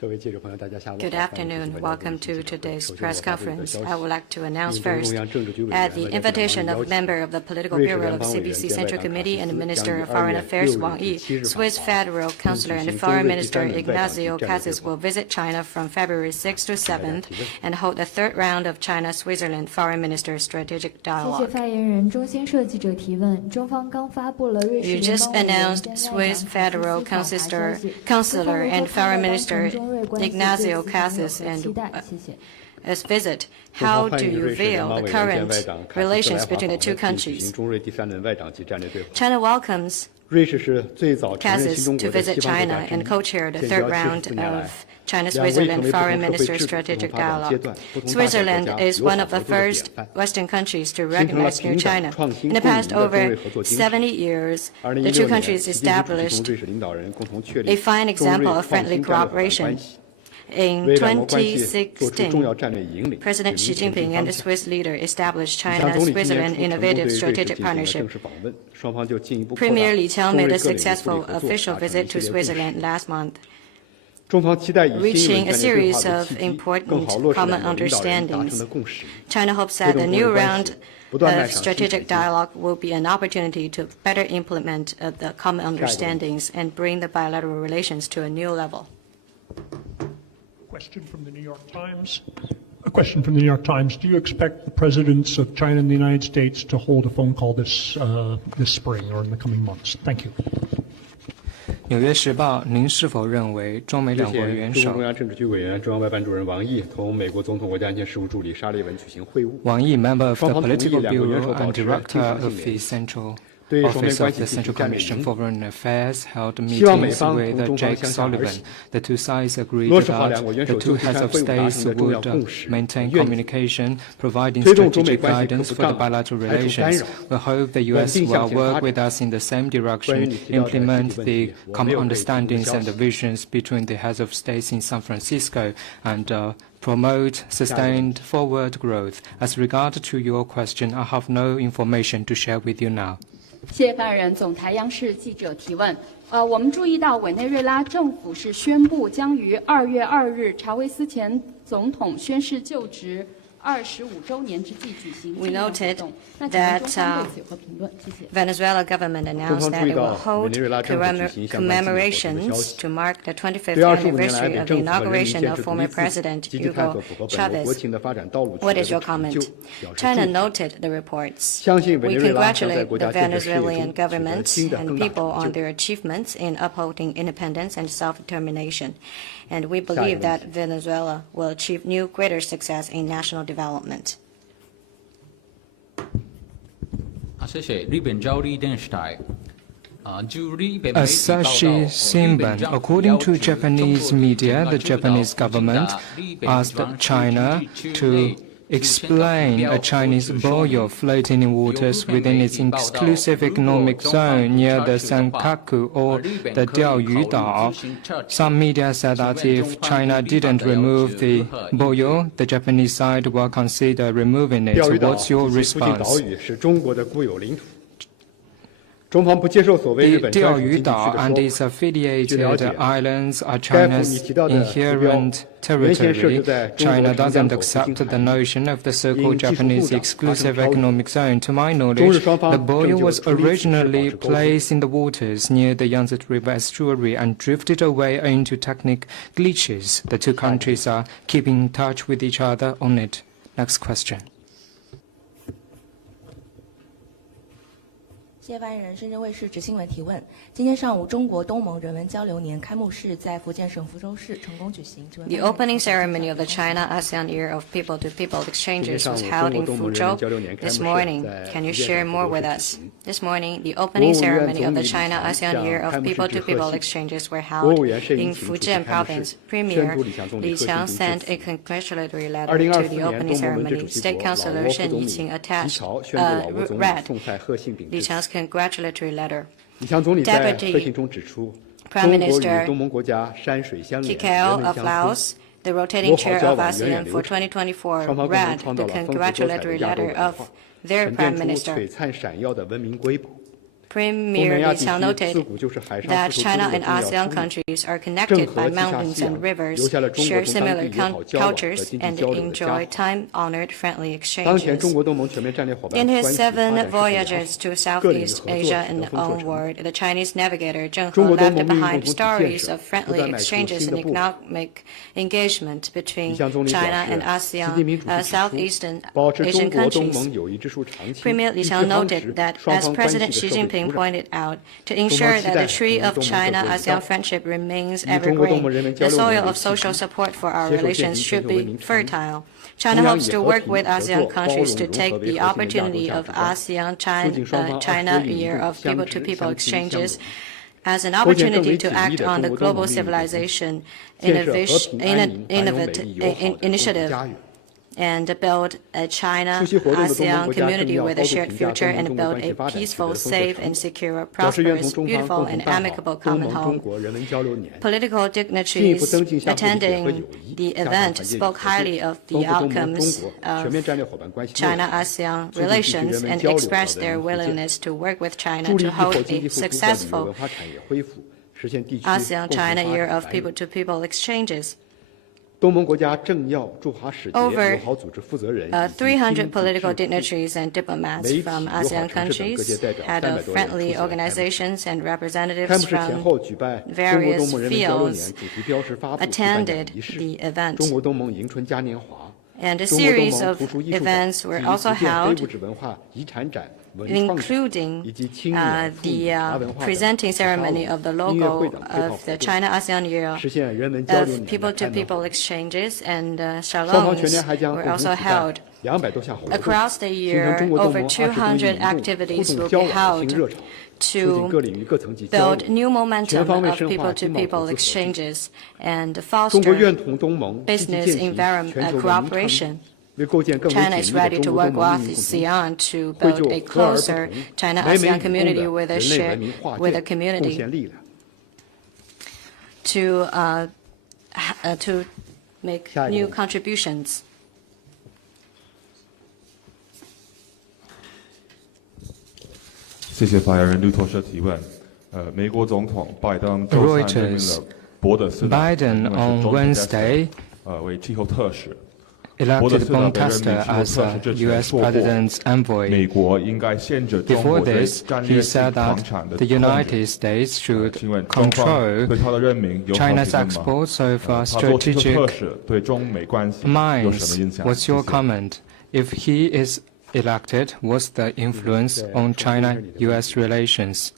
Good afternoon. Welcome to today's press conference. I would like to announce first, at the invitation of member of the Political Bureau of CBC Central Committee and Minister of Foreign Affairs Wang Yi, Swiss Federal Councillor and Foreign Minister Ignacio Cassis will visit China from February 6th to 7th and hold the third round of China-Switzerland Foreign Minister Strategic Dialogue. You just announced Swiss Federal Councillor and Foreign Minister Ignacio Cassis and his visit. How do you view the current relations between the two countries? China welcomes Cassis to visit China and co-chair the third round of China-Switzerland Foreign Minister Strategic Dialogue. Switzerland is one of the first Western countries to recognize New China. In the past over 70 years, the two countries established a fine example of friendly cooperation. In 2016, President Xi Jinping and the Swiss leader established China-Switzerland Innovative Strategic Partnership. Premier Li Qiang made a successful official visit to Switzerland last month, reaching a series of important common understandings. China hopes that the new round of strategic dialogue will be an opportunity to better implement the common understandings and bring the bilateral relations to a new level. Question from the New York Times. A question from the New York Times. Do you expect the presidents of China and the United States to hold a phone call this spring or in the coming months? Thank you. 纽约时报，您是否认为中美两国元首？中共中央政治局委员、中央外办主任王毅同美国总统国家安全事务助理沙利文举行会晤。王毅 member of the Political Bureau and Director of the Central Office of the Central Commission for Foreign Affairs held meetings with Jake Sullivan. The two sides agreed that the two heads of states would maintain communication, providing strategic guidance for the bilateral relations. We hope the U.S. will work with us in the same direction, implement the common understandings and the visions between the heads of states in San Francisco, and promote sustained forward growth. As regard to your question, I have no information to share with you now. 谢谢发言人。总台央视记者提问：我们注意到委内瑞拉政府是宣布将于2月2日查韦斯前总统宣誓就职25周年之际举行。We noted that Venezuela government announced that it will hold commemorations to mark the 25th anniversary of the inauguration of former President Hugo Chavez. What is your comment? China noted the reports. We congratulate the Venezuelan government and people on their achievements in upholding independence and self-determination. And we believe that Venezuela will achieve new greater success in national development. 谢谢。日本朝日電視台。Asahi Shimbun, according to Japanese media, the Japanese government asked China to explain a Chinese boyo floating in waters within its exclusive economic zone near the Senkaku or the Diaoyu Dao. Some media said that if China didn't remove the boyo, the Japanese side will consider removing it. What's your response? The Diaoyu Dao and its affiliated islands are China's inherent territory. China doesn't accept the notion of the so-called Japanese exclusive economic zone. To my knowledge, the boyo was originally placed in the waters near the Yangtze River estuary and drifted away owing to technical glitches. The two countries are keeping in touch with each other on it. Next question. 谢谢发言人，深圳卫视执新闻提问。今天上午，中国东盟人文交流年开幕式在福建省福州市成功举行。The opening ceremony of the China-ASEAN Year of People-to-People Exchanges was held in Fuzhou this morning. Can you share more with us? This morning, the opening ceremony of the China-ASEAN Year of People-to-People Exchanges were held in Fujian Province. Premier Li Qiang sent a congratulatory letter to the opening ceremony. State Councillor Shen Yiqing read Li Qiang's congratulatory letter. Deputy Prime Minister Kikau of Laos, the rotating chair of ASEAN for 2024, read the congratulatory letter of their Prime Minister. Premier 亚 Li 地 Qiang 区 noted 自古就是海上 that 丝绸之 China 路的 and 重要 ASEAN 枢纽。 countries are 郑 connected 和 by 旗下 mountains 西洋 and rivers, 留下了中国 share 同当 similar 地友好交往和 cultures, 经济 and 交流的佳 enjoy 话。 time-honored friendly 当前 exchanges. 中国东盟全面战略伙伴 In 关 his 系发 7 展势头良 voyages 好， to 各领域 Southeast 合作 Asia 取 and 得丰硕成 onward, the Chinese navigator Zheng 中 He 国东 left 盟命运共 behind 同体建 stories 设 of 不 friendly 断迈出 exchanges 新 and 的步伐。 economic engagement between 李向总理表 China and 示，习近平 ASEAN, 主席指出， Southeastern 保持 Asian 中国东 countries. 盟友谊之树长期， Premier Li 一直 Qiang 夯 noted 实 that 双 as 方关系 President 的 Xi 社会 Jinping 土壤。 pointed out, to ensure that the tree of China-ASEAN friendship remains evergreen, the soil of social support for our relations should be fertile. China hopes to work with ASEAN countries to take the opportunity of ASEAN-China Year of People-to-People Exchanges as an opportunity to act on the global civilization initiative and build a China-ASEAN community with a shared future and build a peaceful, safe, and secure, prosperous, beautiful, and amicable common home. Political dignitaries attending the event spoke highly of the outcomes of China-ASEAN relations and expressed their willingness to work with China to hold a successful ASEAN-China Year of People-to-People Exchanges. 东盟国家政要驻华使节、友 Over 好组织负责人 300 political dignitaries and diplomats from ASEAN countries, head of friendly organizations and 开幕 representatives 式前 from 后举办中国 various 东盟人民交流 fields 年主题标识发布举办 attended 仪式 the event. 中国东盟迎春嘉年华 And a 中国东 series 盟 of 图书艺术展 events 及 were 福 also 建非 held, 物质文化遗产展文创展 including 以及青年妇女茶文化 presenting 等沙龙 ceremony of the 音乐会 logo 等配套 of the 活动 China-ASEAN Year 实现人文交流 of 年的开 people-to-people 门。 exchanges, and 双方全 salons 年还将 were 共同 also 举办 held. 200多项活动， Across the 形成 year, 中国东 over 盟20多年200一度互 activities 动 will 交 be 往的新 held 热潮，促进各领域各层级交 build 流。 new momentum 全方位 of 深化经贸 people-to-people 投资合作。 exchanges and 中国愿 foster 同东盟积极 business 践行全球文明倡议， cooperation. 为构建更为 China 紧 is 密的 ready 中 to 国 work 东盟 with 命运共同体， ASEAN to 汇 build 就 a 和而不 closer 同、 China-ASEAN 美美与共 community 的 with a 人类文明 shared 化 with a 建，贡 community 献力量。 to make 下一个 new 问题。 contributions. 谢谢发言人路透社提问。美国总统拜登周三任命了伯德斯纳 Biden on Wednesday 为气候特使。 elected Boncaster as U.S. President's envoy. 美国应该限制中 Before 国对 this, 战 he 略性 said 矿 that 产的 the 控 United 制。 States should 请问中方 control 对他的任命有好 China's 评论吗？ exports of 他做气候 strategic 特使对中美关系有什么 mines. 影响？ What's your 谢谢 comment? If he is elected, what's the influence on China-U.S. relations?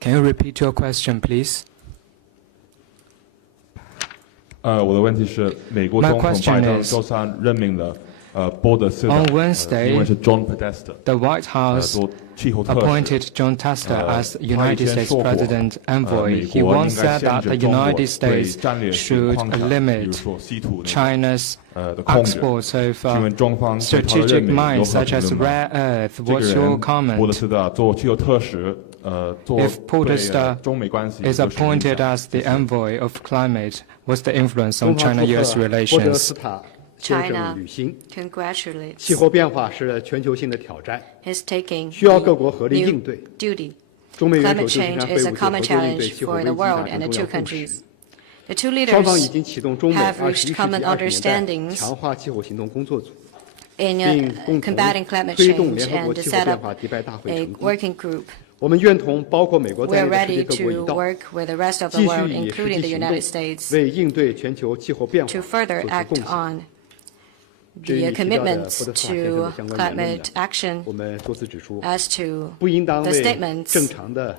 Can you repeat your question, please? 我的问题是，美国 My 总统 question 拜登 is- 周三任命了伯德斯纳 On Wednesday, 英文是 John Podesta， The White House 做气候特使。 appointed John Tester as 他以 United 前 States 说过 President envoy. 美 He 国 once 应该 said that 限 the 制中国 United 对 States 战略性 should 矿产，比如 limit 说稀土 China's 的控制。 exports of 请问中方对他的 strategic 任命有 mines 何 such 评 as 论吗？ rare earth. 这个 What's your 人伯德 comment? 斯纳做气候特使，做 If 对 Podesta 中美关系 is 有什么影 appointed 响？ as the envoy of climate, what's the influence 中 on 方祝 China-U.S. 贺伯德 relations? 斯塔先 China 生履新。 congratulates 气候变化是全球性的挑战， his taking 需要各国合力 new 应对。 duty. 中美元首 Climate 就职 change 山会 is 晤 a 就合 common 作应对 challenge 气候 for 危 the 机达 world 成 and the 重 two 要共识。 countries. The two 双方已 leaders 经启动中美 have 21 reached 世纪 common 20年代 understandings 强化气候行动工作组， in 并共同 combating climate 推动 change 联合国 and 气候 set 变 up 化迪拜大会 a 成绩。 working group. 我们愿同包括美国 We 在 are 内的世界 ready 各国一 to 道， work with the rest of the 继 world, 续以实 including 际 the 行 United 动 States, 为应对全球气候变化 to 做 further 出 act 贡献。 on 至于 the 提到的 commitments 伯德斯塔先生 to 的相关言论 climate 呢， action 我们多次指出， as to 不应当 the 为 statements 正常的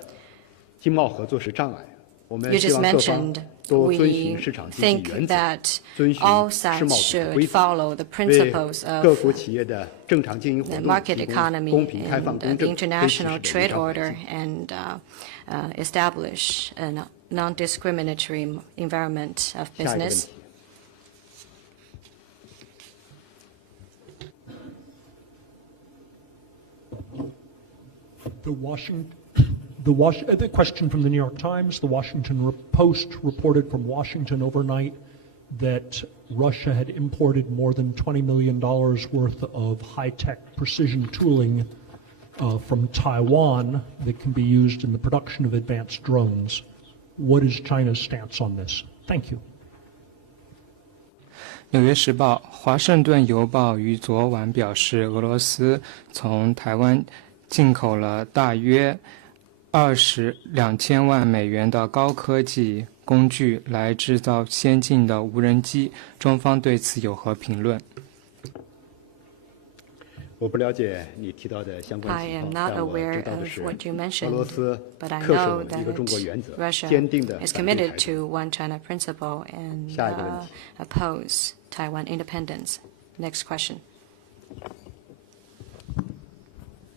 经贸合作是障碍。我们 you 希 just 望各方 mentioned. 都 We 遵循市场经济 think 原则， that 遵循 all 世 sides 贸组织 should 规范， follow the 为 principles 各 of 国企业的正常经营活 the 动 market 提供 economy 公平、开放、 and 公 the 正、非歧视 international 的 trade 营商环 order 境。 and establish a non-discriminatory environment of 下一个问 business. 题。The question from the New York Times, the Washington Post reported from Washington overnight that Russia had imported more than $20 million worth of high-tech precision tooling from Taiwan that can be used in the production of advanced drones. What is China's stance on this? Thank you. 纽约时报、华盛顿邮报于昨晚表示，俄罗斯从台湾进口了大约2000万美元的高科技工具来制造先进的无人机。中方对此有何评论？我不了解你提到的相关 I 情 am 况， not 但我 aware 知道的 of 是， what you 俄 mentioned, 罗斯 but I 恪守 know 了一个 that 中国原则， Russia 坚定的 is 反对台 committed 独。 to one China principle and 下一个问题。oppose Taiwan independence. Next question.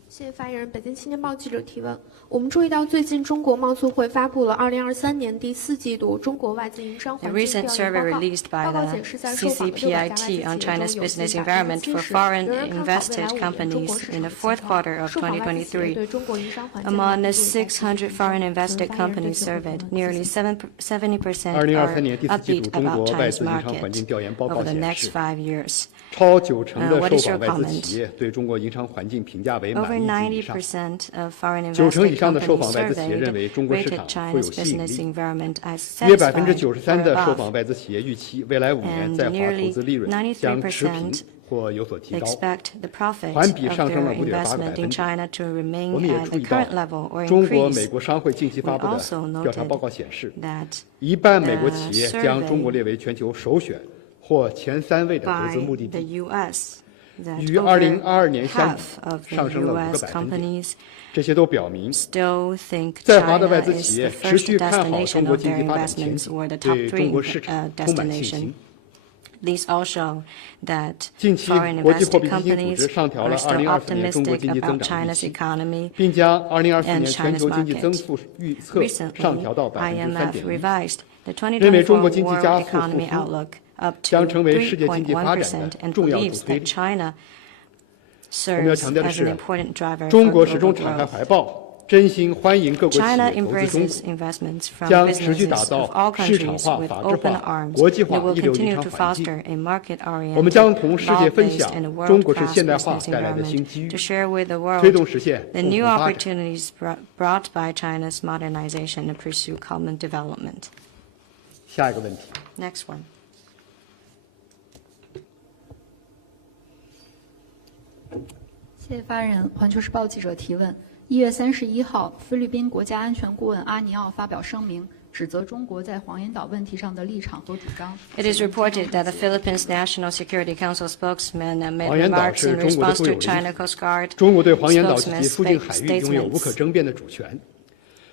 谢谢发言人。北京青年报记者提问：我们注意到最近中国贸促会发布了2023年第4季度中国外经营商 The 环境 recent 调 survey 研报告。 released by 报告 the 显示，在受访的600家外资企 CCPIT on 业中， China's 有 business 近 environment for 70%， foreign 仍然看好未来invested 5年中国 companies 市 in 场 the 的 fourth 情况。 quarter of 受访外资企业 2023. 对中国营商环境 Among the 的评价600 foreign invested companies surveyed, nearly 70% are 2023年第4季 upbeat 度中 about 国外 China's 资营商环境 market 调研报告 over the 显 next 示， 5 years. 超90%的 What 受 is your 访外资 comment? 企业对中国营商环境评价为 Over 满意及以上。 90% of foreign 90%以 invested 上的受 companies 访外资企业认为 surveyed 中国市 rated 场富有 China's 吸引 business 力。 environment as 约 satisfied 93% or 的受 above, 访外资企业预期未来5年在华投资利润将持平或有所提高， expect the profit 环 of 比上升 their 了 5.8 个 investment 百 in 分点。 China to 我 remain 们也 at 注 the 意到 current level or 中国美 increase. 国商会近期发布 We 的 also 调查 noted 报告显示， that 一半美国企业将中国列为全球首选或前3位的投资 by 目的 the 地， U.S. that 与 over 2022年相 half 比 of 上 the 升了5 U.S. 个百分点。 companies 这些都表明， still think 在华的 China 外资企 is 业 the 持 first 续看好中 destination 国 of 经 their 济发展前 investments 景， or the top 对 three 中国市场充满信 destination. 心。 These all show that 近期， foreign 国际货 invested 币基金组 companies 织上调了 are still 2024年中国 optimistic 经济增 about 长预 China's 期， economy 并将2024 and 年全 China's 球经济增 market. 速预测上调 Recently, 到 IMF 3.1%， revised the 认为中国 2024经济 world 加速复 economy 苏 outlook up to 将成为世界经济发展 3.1% 的 and 重要助 believes 推 that 力。 China 我们要 serves 强调的 as 是 an， important driver 中 for 国始 global 终敞开 growth. 怀抱，真心欢迎各国企 China 业投资中 embraces 国， investments from 将持续打 businesses of 造 all 市场 countries 化、 with 法治 open 化、 arms. 国际 It 化 will 一流营 continue 商 to 环境。 foster a 我们 market-oriented, 将同世界分 law-based 享 and 中国式 world-class 现代化 business 带来的新 environment 机遇， to share with the 推 world 动实现 the 共 new 同发展。 opportunities brought by China's modernization and pursue common development. 下一个问题， Next one. 谢谢发言人。环球时报记者提问：1月31号，菲律宾国家安全顾问阿尼奥发表声明，指责中国在黄岩岛问题上的立场和主张。 It is reported that the Philippines National Security Council spokesman made 黄岩岛 remarks 是 in 中国的 response 固有 to 领 China 土， Coast Guard 中国对黄岩岛及其 spokesman's 附近海域拥有无可 statements. 争辩的主权。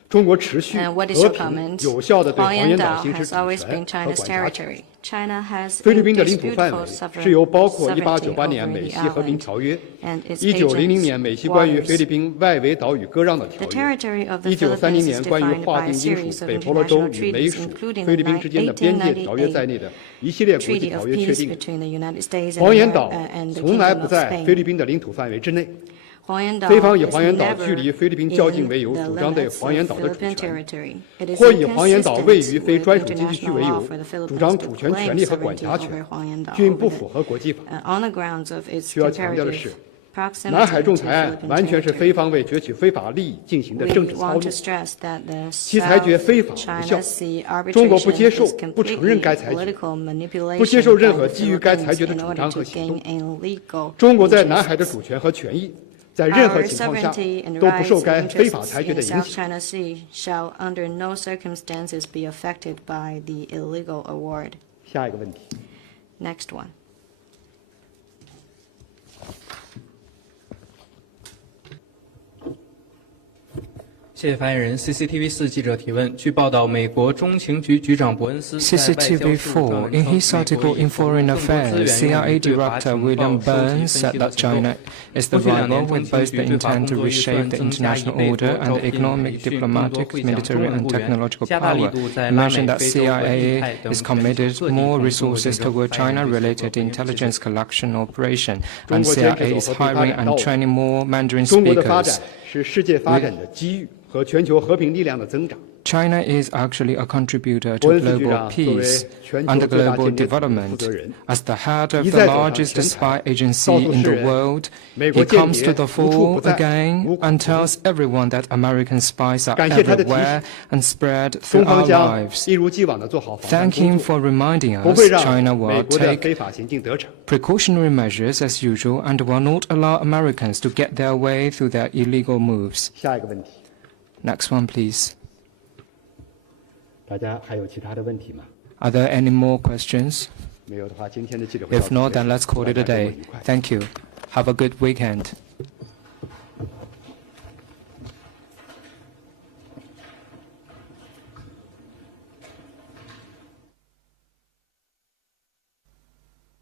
中国持续 And what is 和 your 平 comment? 有效地对黄岩岛 Huangyan 行使 has 主 always 权 been 和 China's 管辖权。 territory. China has 菲律宾的领土范围 indisputable 是由包括 sovereignty 1898年 over 美 the 西和平 island 条约、 and its 1900年 agents' 美西关于 waters. 菲律宾外围岛屿割让的 The 条约、 territory of the 1930 Philippines 年 is 关于 defined 划 by a 定英 series 属 of 北婆罗州 international 与美 treaties, 属 including 菲 the 律宾之间的边界条约在内的一系列国际 Treaty of 条约确 Peace 定。 between the United States 黄岩岛 and the 从来 Kingdom 不 of 在菲律 Spain. 宾的领土范围之内。 Huangyan 菲方 Dao 以 is 黄岩岛 never 距离菲律宾 in 较近为由， the 主张对 limits 黄岩 of 岛的主 Philippine 权， territory. It is 或以黄岩岛位于 inconsistent 非 with 专属经济区 international 为 law 由 for the，Philippines 主张 to 主权 claim 权利和管 sovereignty 辖 over 权， Huangyan Dao 均 over 不 the- 符合国际法。 on the grounds of its 需要强调的是， proximity 南海 to 仲裁案 Philippine 完全是 territory. 菲方为攫取非法利益进行的 We 政治操 want 作 to，stress that the 其裁决非法 South 无效 China Sea。中国不接受 arbitration is 不承认 completely 该裁决， political manipulation 不接受任 by 何 the 基于该裁 Philippines 决的 in 主 order 张 to 和行 gain 动。 illegal 中国在南海 interests. 的主权和权益，在任何 Our 情况下 sovereignty and 都不受 rights 该 and 非法 interests 裁决的 in 影 South 响。 China Sea shall under no circumstances be affected by the illegal award. 下一个问题， Next one. 谢谢发言人。CCTV4 记者提问：据报道，美国中情局局长伯恩斯在外交事务专 CCTV4, 栏 in 称， his 美 article 国以 in 投入 Foreign 更多资 Affairs, 源用于 CIA 对华 Director 情报 William 收集 Burns 分 said 析的 that 行动。 China is the 过去2 年 rival 中 with 情 both 局 the 对华 intent 工 to 作预 reshape 算 the 增加 international 1倍 order 多， and 招 the 聘、培 economic, 训更多 diplomatic, 会讲中 military 文 and 雇员， technological 加大力 power. 度在 He 拉美、 mentioned that 非洲和印 CIA 太等 is 全球 committed 各地 more 进行中国 resources 政策。 toward 发言人对此有何 China-related 评论？谢谢。 intelligence collection operation, 中 and 国坚持 CIA 走 is 和平发 hiring 展道 and 路。 training more Mandarin 中国的发展 speakers. 是世界发展的机遇和全球和平力量的增长。China is actually a contributor to global peace and global development. As the head of the largest spy agency in the world, he comes to the fore again and tells everyone that American spies are everywhere and spread through our lives. Thank him for reminding us China will take precautionary measures as usual and will not allow Americans to get their way through their illegal moves. Next one, please. Are there any more questions? If not, then let's call it a day. Thank you. Have a good weekend.